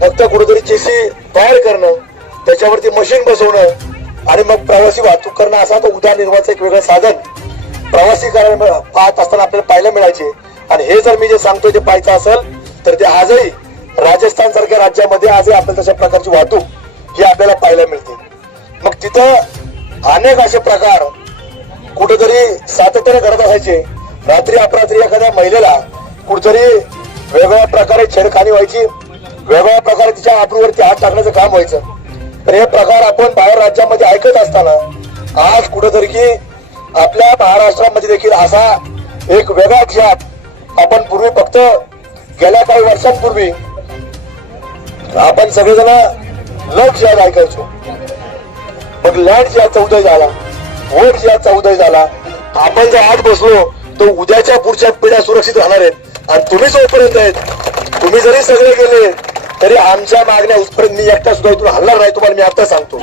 फक्त कुठेतरी चेसी तयार करणं, त्याच्यावरती मशीन बसवणं आणि मग प्रवासी वाहतूक करणं असा तो उदरनिर्वाहाचं एक वेगळं साधन प्रवासी करायला पाहत असताना आपल्याला पाहायला मिळायचे. आणि हे जर मी जे सांगतोय ते पाहायचं असेल तर ते आजही राजस्थान सारख्या राज्यामध्ये आजही आपल्याला तशा प्रकारची वाहतूक ही आपल्याला पाहायला मिळते. मग तिथं अनेक असे प्रकार कुठेतरी सातत्याने घडत असायचे. रात्री अपरात्री एखाद्या महिलेला कुठेतरी वेगवेगळ्या प्रकारे छेडखानी व्हायची, वेगवेगळ्या प्रकारे तिच्या आबरूवरती हात टाकण्याचं काम व्हायचं. तर हे प्रकार आपण बाहेर राज्यामध्ये ऐकत असताना आज कुठेतरी की आपल्या महाराष्ट्रामध्ये देखील असा एक वेगळा खेळ आपण पूर्वी फक्त गेल्या काही वर्षांपूर्वी आपण सगळेजण लग जिहाद ऐकायचो. मग लँड जिहादचा उदय झाला, वोट जिहादचा उदय झाला. आपण जर आज बसलो तर उद्याच्या पुढच्या पिढ्या सुरक्षित राहणार आहेत. आणि तुम्ही जोपर्यंत आहेत, तुम्ही जरी सगळे गेले तरी आमच्या मागण्या उचपर्यंत मी एकटा सुद्धा इथून हलणार नाही, तुम्हाला मी आता सांगतो.